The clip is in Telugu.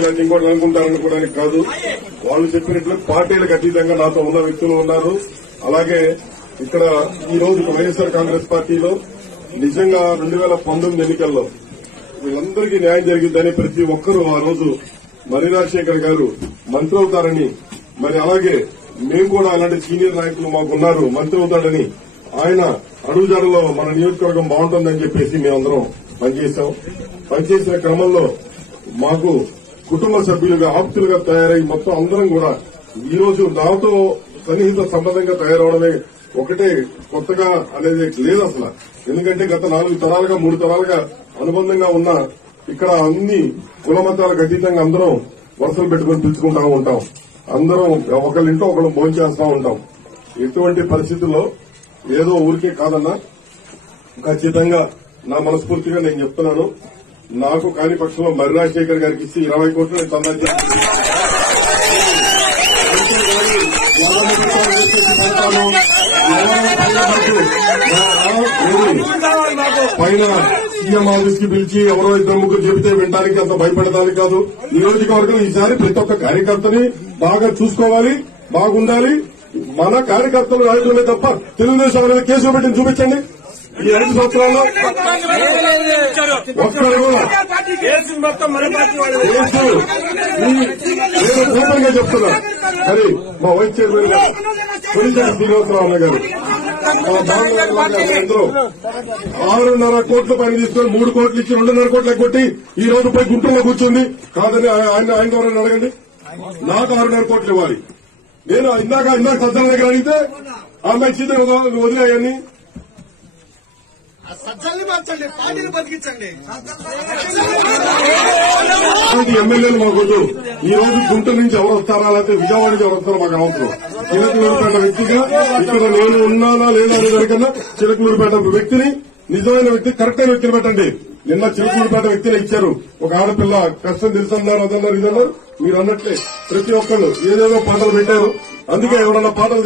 ఇలాంటి ఇంకోటి అనుకుంటారనుకోవడానికి కాదు. వాళ్ళు చెప్పినట్లు పార్టీలకు అతీతంగా నాతో ఉన్న వ్యక్తులు ఉన్నారు. అలాగే ఇక్కడ ఈ రోజు వైఎస్ఆర్ కాంగ్రెస్ పార్టీలో నిజంగా 2019 ఎన్నికల్లో వీళ్ళందరికీ న్యాయం జరిగిందని ప్రతి ఒక్కరూ ఆ రోజు మర్రి రాజశేఖర్ గారు మంత్రి అవుతారని, మరి అలాగే మేము కూడా అలాంటి సీనియర్ నాయకులు మాకున్నారు మంత్రి అవుతాడని ఆయన అడుగుజాడలో మన నియోజకవర్గం బాగుంటుందని చెప్పేసి మేమందరం పనిచేశాం. పనిచేసిన క్రమంలో మాకు కుటుంబ సభ్యులుగా ఆప్తులుగా తయారై మొత్తం అందరం కూడా ఈ రోజు నాతో సన్నిహిత సంబంధంగా తయారవడమే ఒకటే కొత్తగా అనేది లేదు అసలు. ఎందుకంటే గత 4 తరాలుగా 3 తరాలుగా అనుబంధంగా ఉన్న ఇక్కడ అన్ని కుల మతాలకు అతీతంగా అందరం వరుసలు పెట్టుకుని పిలుచుకుంటా ఉంటాం. అందరం ఒకళ్ళింటో ఒకళ్ళు భోంచేస్తా ఉంటాం. ఎటువంటి పరిస్థితుల్లో ఏదో ఊరికే కాదన్నా ఖచ్చితంగా నా మనస్ఫూర్తిగా నేను చెప్తున్నాను. నాకు కాని పక్షంలో మర్రి రాజశేఖర్ గారికి ఇచ్చి 20 కోట్లు నేను చందా పైన సీఎం ఆఫీస్ కి పిలిచి ఎవరో 2-3 చెబితే వినడానికి అంత భయపడడానికి కాదు. నియోజకవర్గం ఈసారి ప్రతి ఒక్క కార్యకర్తని బాగా చూసుకోవాలి, బాగుండాలి. మన కార్యకర్తలు రాయటమే తప్ప తెలుగుదేశం అనేది కేసులు పెట్టి చూపించండి. ఈ 5 సంవత్సరాల్లో ఒక్కరు కూడా నేను పూర్వంగా చెప్తున్నా. మరి మా వైస్ చైర్మన్ గారు కొలిచారి శ్రీనివాసరావు అన్న గారు అందరూ 6.5 కోట్ల పని తీసుకొని 3 కోట్లు ఇచ్చి 2.5 కోట్లు ఎగ్గొట్టి ఈ రోజు పోయి గుంటూరులో కూర్చుంది. కాదని ఆయన ఎవరైనా అడగండి. నాకు 6.5 కోట్లు ఇవ్వాలి. నేను ఇందాక సజ్జల దగ్గర అడిగితే ఆమె ఇచ్చింది వదిలేయని ఎమ్మెల్యేలు మాకొద్దు. ఈ రోజు గుంటూరు నుంచి ఎవరు వస్తారా లేకపోతే విజయవాడ నుంచి ఎవరు వస్తారో మాకు అవసరం. చిలకలూరుపేట వ్యక్తిగా ఇక్కడ నేను ఉన్నానా లేదా అనే దానికన్నా చిలకలూరుపేట వ్యక్తిని నిజమైన వ్యక్తి కరెక్ట్ అయిన వ్యక్తిని పెట్టండి. నిన్న చిలకలూరుపేట వ్యక్తిని ఇచ్చారు. ఒక ఆడపిల్ల కష్టం తెలుసన్నారు, అదన్నారు, ఇదన్నారు. మీరు అన్నట్లే ప్రతి ఒక్కళ్ళు ఏదేదో పాటలు పెట్టారు. అందుకే ఎవరన్నా పాటలు